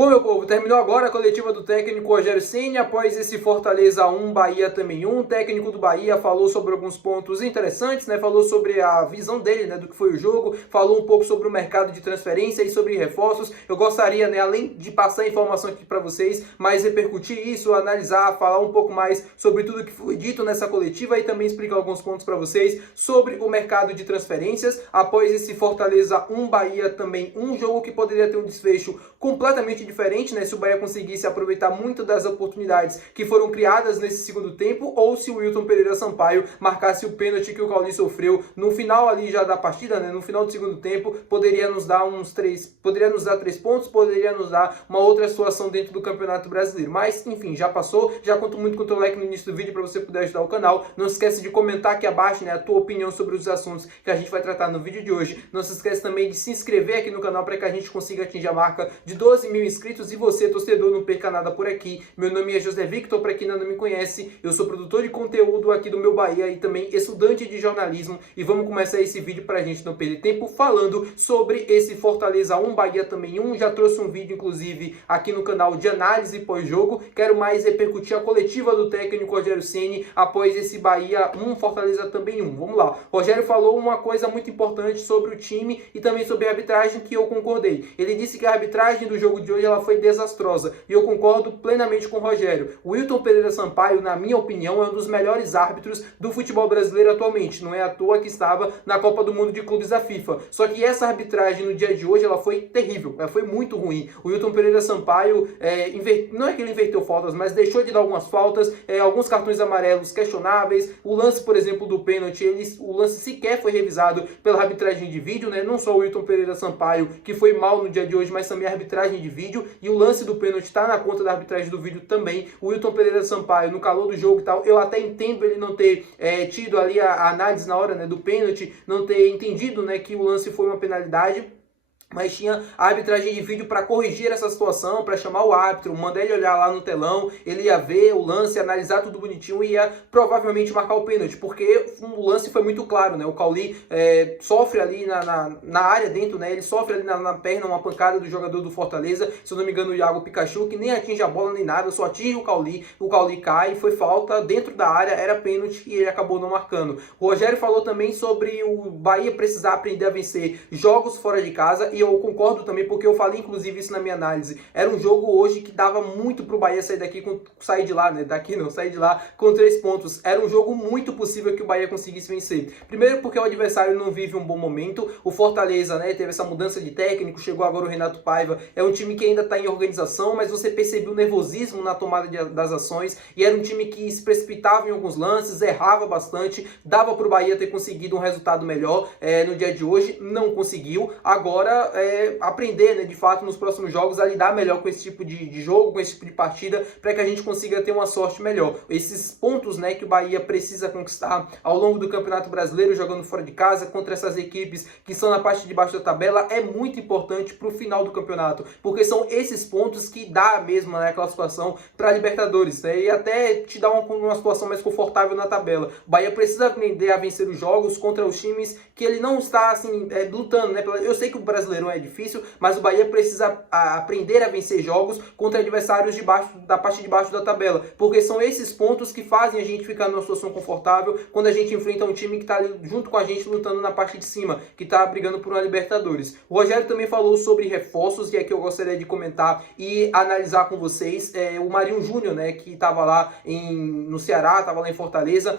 Bom, meu povo, terminou agora a coletiva do técnico Rogério Ceni após esse Fortaleza 1, Bahia também 1. O técnico do Bahia falou sobre alguns pontos interessantes, né? Falou sobre a visão dele, né, do que foi o jogo, falou um pouco sobre o mercado de transferência e sobre reforços. Eu gostaria, né, além de passar a informação aqui para vocês, mais repercutir isso, analisar, falar um pouco mais sobre tudo que foi dito nessa coletiva e também explicar alguns pontos para vocês sobre o mercado de transferências após esse Fortaleza 1, Bahia também 1, jogo que poderia ter um desfecho completamente diferente, né? Se o Bahia conseguisse aproveitar muito das oportunidades que foram criadas nesse segundo tempo, ou se o Wilton Pereira Sampaio marcasse o pênalti que o Cauli sofreu no final ali já da partida, né? No final do segundo tempo, poderia nos dar três pontos, poderia nos dar uma outra situação dentro do Campeonato Brasileiro. Mas, enfim, já passou. Já conto muito com o teu like no início do vídeo para você poder ajudar o canal. Não se esquece de comentar aqui abaixo, né, a tua opinião sobre os assuntos que a gente vai tratar no vídeo de hoje. Não se esquece também de se inscrever aqui no canal para que a gente consiga atingir a marca de 12 mil inscritos. E você, torcedor, não perca nada por aqui. Meu nome é José Victor, para quem ainda não me conhece, eu sou produtor de conteúdo aqui do meu Bahia e também estudante de jornalismo. E vamos começar esse vídeo para a gente não perder tempo falando sobre esse Fortaleza 1, Bahia também 1. Já trouxe um vídeo, inclusive, aqui no canal de análise pós-jogo. Quero mais repercutir a coletiva do técnico Rogério Ceni após esse Bahia 1, Fortaleza também 1. Vamos lá. Rogério falou uma coisa muito importante sobre o time e também sobre a arbitragem que eu concordei. Ele disse que a arbitragem do jogo de hoje ela foi desastrosa e eu concordo plenamente com o Rogério. O Wilton Pereira Sampaio, na minha opinião, é um dos melhores árbitros do futebol brasileiro atualmente. Não é à toa que estava na Copa do Mundo de Clubes da FIFA. Só que essa arbitragem no dia de hoje ela foi terrível, ela foi muito ruim. O Wilton Pereira Sampaio, não é que ele inverteu faltas, mas deixou de dar algumas faltas, alguns cartões amarelos questionáveis. O lance, por exemplo, do pênalti, o lance sequer foi revisado pela arbitragem de vídeo, né? Não só o Wilton Pereira Sampaio, que foi mal no dia de hoje, mas também a arbitragem de vídeo. E o lance do pênalti está na conta da arbitragem do vídeo também. O Wilton Pereira Sampaio, no calor do jogo e tal, eu até entendo ele não ter tido ali a análise na hora, né, do pênalti, não ter entendido, né, que o lance foi uma penalidade. Mas tinha a arbitragem de vídeo para corrigir essa situação, para chamar o árbitro, mandar ele olhar lá no telão, ele ia ver o lance, analisar tudo bonitinho e ia provavelmente marcar o pênalti, porque o lance foi muito claro, né? O Cauli sofre ali na área dentro, né? Ele sofre ali na perna uma pancada do jogador do Fortaleza, se eu não me engano o Iago Pikachu, que nem atinge a bola nem nada, só atinge o Cauli cai, foi falta dentro da área, era pênalti e ele acabou não marcando. O Rogério falou também sobre o Bahia precisar aprender a vencer jogos fora de casa e eu concordo também, porque eu falei inclusive isso na minha análise. Era um jogo hoje que dava muito pro Bahia sair de lá, né? Sair de lá com 3 pontos. Era um jogo muito possível que o Bahia conseguisse vencer. Primeiro porque o adversário não vive um bom momento. O Fortaleza, né, teve essa mudança de técnico, chegou agora o Renato Paiva. É um time que ainda está em organização, mas você percebeu o nervosismo na tomada das ações e era um time que se precipitava em alguns lances, errava bastante, dava pro Bahia ter conseguido um resultado melhor no dia de hoje, não conseguiu. Agora aprender, né, de fato, nos próximos jogos a lidar melhor com esse tipo de jogo, com esse tipo de partida, para que a gente consiga ter uma sorte melhor. Esses pontos, né, que o Bahia precisa conquistar ao longo do Campeonato Brasileiro, jogando fora de casa, contra essas equipes que são na parte de baixo da tabela, é muito importante para o final do campeonato, porque são esses pontos que dá mesmo, né, a classificação para a Libertadores, né, e até te dá uma situação mais confortável na tabela. O Bahia precisa aprender a vencer os jogos contra os times que ele não está, assim, lutando, né, eu sei que o brasileiro é difícil, mas o Bahia precisa aprender a vencer jogos contra adversários da parte de baixo da tabela, porque são esses pontos que fazem a gente ficar numa situação confortável quando a gente enfrenta um time que está ali junto com a gente lutando na parte de cima, que está brigando por uma Libertadores. O Rogério também falou sobre reforços, e aqui eu gostaria de comentar e analisar com vocês o Marinho Júnior, né, que estava lá no Ceará, estava lá em Fortaleza,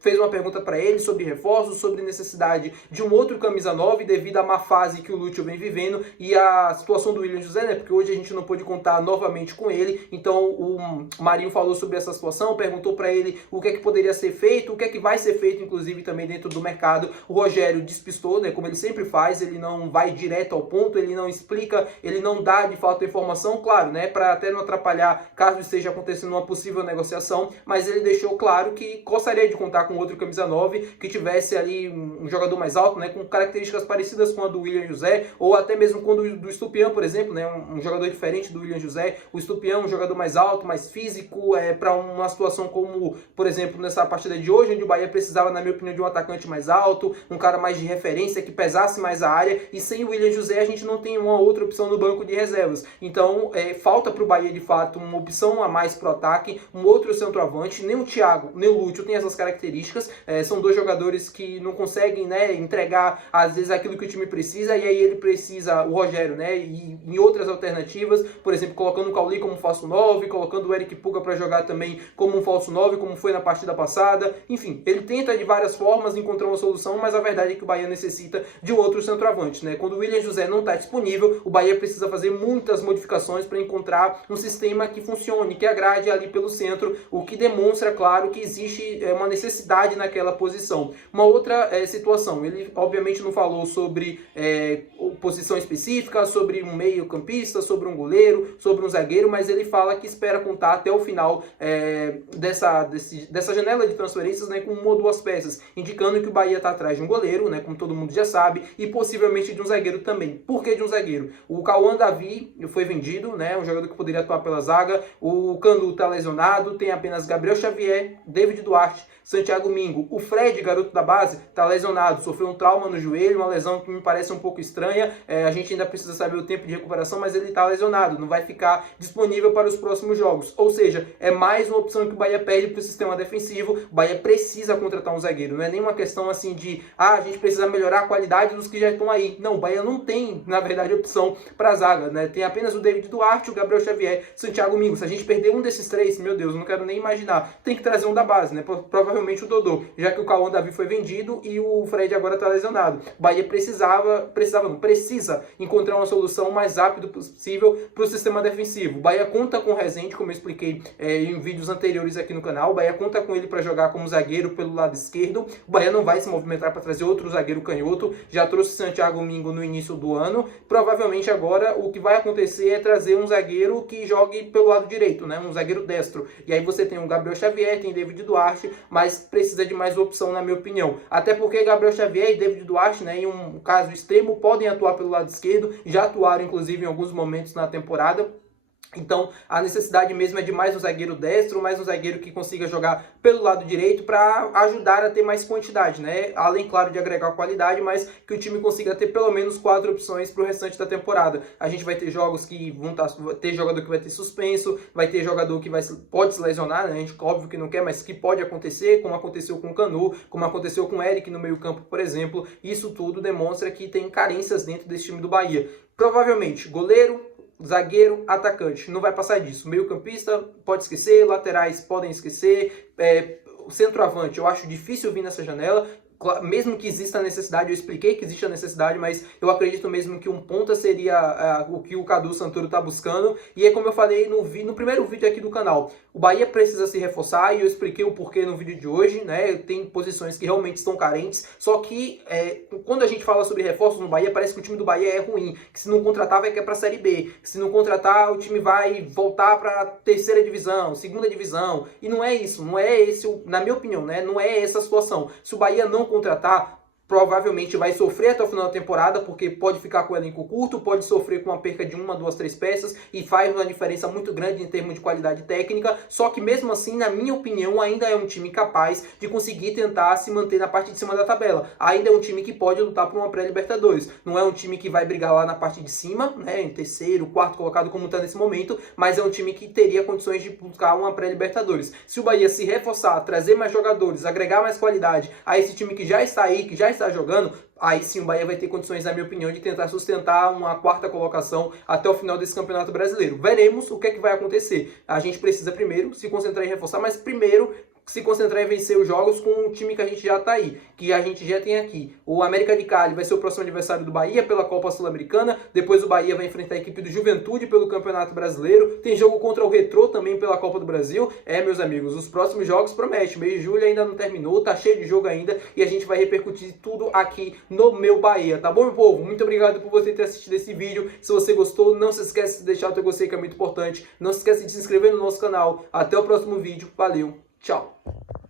fez uma pergunta para ele sobre reforços, sobre necessidade de um outro camisa 9 devido à má fase que o Lúcio vem vivendo e a situação do William José, né? Porque hoje a gente não pôde contar novamente com ele. Então o Marinho falou sobre essa situação, perguntou para ele o que é que poderia ser feito, o que é que vai ser feito, inclusive também dentro do mercado. O Rogério despistou, né? Como ele sempre faz, ele não vai direto ao ponto, ele não explica, ele não dá de fato a informação, claro, né? Para até não atrapalhar caso esteja acontecendo uma possível negociação, mas ele deixou claro que gostaria de contar com outro camisa 9 que tivesse ali um jogador mais alto, né? Com características parecidas com a do William José, José, ou até mesmo quando do Estupião, por exemplo, né, um jogador diferente do William José. O Estupião, um jogador mais alto, mais físico, para uma situação como, por exemplo, nessa partida de hoje, onde o Bahia precisava, na minha opinião, de um atacante mais alto, um cara mais de referência, que pesasse mais a área, e sem o William José a gente não tem uma outra opção no banco de reservas. Então, falta para o Bahia, de fato, uma opção a mais pro ataque, um outro centroavante. Nem o Thiago, nem o Lúcio tem essas características. São dois jogadores que não conseguem, né, entregar, às vezes, aquilo que o time precisa, e aí ele precisa, o Rogério, né, e em outras alternativas, por exemplo, colocando o Cauli como falso 9, colocando o Eric Puga para jogar também como um falso 9, como foi na partida passada. Enfim, ele tenta de várias formas encontrar uma solução, mas a verdade é que o Bahia necessita de um outro centroavante, né? Quando o William José não está disponível, o Bahia precisa fazer muitas modificações para encontrar um sistema que funcione, que agrade ali pelo centro, o que demonstra, claro, que existe uma necessidade naquela posição. Uma outra situação, ele obviamente não falou sobre posição específica, sobre um meio-campista, sobre um goleiro, sobre um zagueiro, mas ele fala que espera contar até o final dessa janela de transferências, né, com uma ou duas peças, indicando que o Bahia está atrás de um goleiro, né, como todo mundo já sabe, e possivelmente de um zagueiro também. Por que de um zagueiro? O Cauã Davi foi vendido, né, um jogador que poderia atuar pela zaga. O Canu está lesionado, tem apenas Gabriel Xavier, David Duarte, Santiago Mingo. O Fred, garoto da base, está lesionado, sofreu um trauma no joelho, uma lesão que me parece um pouco estranha. A gente ainda precisa saber o tempo de recuperação, mas ele está lesionado, não vai ficar disponível para os próximos jogos. Ou seja, é mais uma opção que o Bahia pede para o sistema defensivo. O Bahia precisa contratar um zagueiro, não é nenhuma questão assim de a gente precisa melhorar a qualidade dos que já estão aí. Não, o Bahia não tem, na verdade, opção para a zaga, né? Tem apenas o David Duarte, o Gabriel Xavier, Santiago Mingo. Se a gente perder um desses três, meu Deus, eu não quero nem imaginar. Tem que trazer um da base, né? Provavelmente o Dodô, já que o Cauã Davi foi vendido e o Fred agora está lesionado. O Bahia precisa encontrar uma solução o mais rápido possível para o sistema defensivo. O Bahia conta com o Rezende, como eu expliquei em vídeos anteriores aqui no canal. O Bahia conta com ele para jogar como zagueiro pelo lado esquerdo. O Bahia não vai se movimentar para trazer outro zagueiro canhoto. Já trouxe Santiago Mingo no início do ano. Provavelmente agora o que vai acontecer é trazer um zagueiro que jogue pelo lado direito, né? Um zagueiro destro. E aí você tem o Gabriel Xavier, tem David Duarte, mas precisa de mais opção, na minha opinião. Até porque Gabriel Xavier e David Duarte, né, em um caso extremo, podem atuar pelo lado esquerdo. Já atuaram, inclusive, em alguns momentos na temporada. Então, a necessidade mesmo é de mais um zagueiro destro, mais um zagueiro que consiga jogar pelo lado direito para ajudar a ter mais quantidade, né? Além, claro, de agregar qualidade, mas que o time consiga ter pelo menos 4 opções para o restante da temporada. A gente vai ter jogos que vão ter jogador que vai ter suspenso, vai ter jogador que pode se lesionar, né? A gente, óbvio que não quer, mas que pode acontecer, como aconteceu com o Canu, como aconteceu com o Eric no meio-campo, por exemplo. Isso tudo demonstra que tem carências dentro desse time do Bahia. Provavelmente, goleiro, zagueiro, atacante, não vai passar disso. Meio campista, pode esquecer, laterais podem esquecer, centroavante, eu acho difícil vir nessa janela. Mesmo que exista a necessidade, eu expliquei que existe a necessidade, mas eu acredito mesmo que um ponta seria o que o Cadu Santoro está buscando. E é como eu falei no primeiro vídeo aqui do canal, o Bahia precisa se reforçar e eu expliquei o porquê no vídeo de hoje, né? Tem posições que realmente estão carentes, só que quando a gente fala sobre reforços no Bahia, parece que o time do Bahia é ruim, que se não contratar vai cair para a Série B, que se não contratar o time vai voltar para a terceira divisão, segunda divisão, e não é isso, não é esse, na minha opinião, né? Não é essa a situação. Se o Bahia não contratar, provavelmente vai sofrer até o final da temporada, porque pode ficar com o elenco curto, pode sofrer com uma perca de 1, 2, 3 peças, e faz uma diferença muito grande em termos de qualidade técnica, só que mesmo assim, na minha opinião, ainda é um time capaz de conseguir tentar se manter na parte de cima da tabela. Ainda é um time que pode lutar por uma pré-Libertadores. Não é um time que vai brigar lá na parte de cima, né, em terceiro, quarto colocado, como está nesse momento, mas é um time que teria condições de buscar uma pré-Libertadores. Se o Bahia se reforçar, trazer mais jogadores, agregar mais qualidade a esse time que já está aí, que já está jogando, aí sim o Bahia vai ter condições, na minha opinião, de tentar sustentar uma 4ª colocação até o final desse Campeonato Brasileiro. Veremos o que é que vai acontecer. A gente precisa primeiro se concentrar em reforçar, mas primeiro se concentrar em vencer os jogos com o time que a gente já está aí, que a gente já tem aqui. O América de Cali vai ser o próximo adversário do Bahia pela Copa Sul-Americana, depois o Bahia vai enfrentar a equipe do Juventude pelo Campeonato Brasileiro, tem jogo contra o Retrô também pela Copa do Brasil. Meus amigos, os próximos jogos prometem, mês de julho ainda não terminou, tá cheio de jogo ainda, e a gente vai repercutir tudo aqui no meu Bahia, tá bom, meu povo? Muito obrigado por você ter assistido esse vídeo. Se você gostou, não se esquece de deixar o teu gostei, que é muito importante, não se esquece de se inscrever no nosso canal. Até o próximo vídeo, valeu, tchau!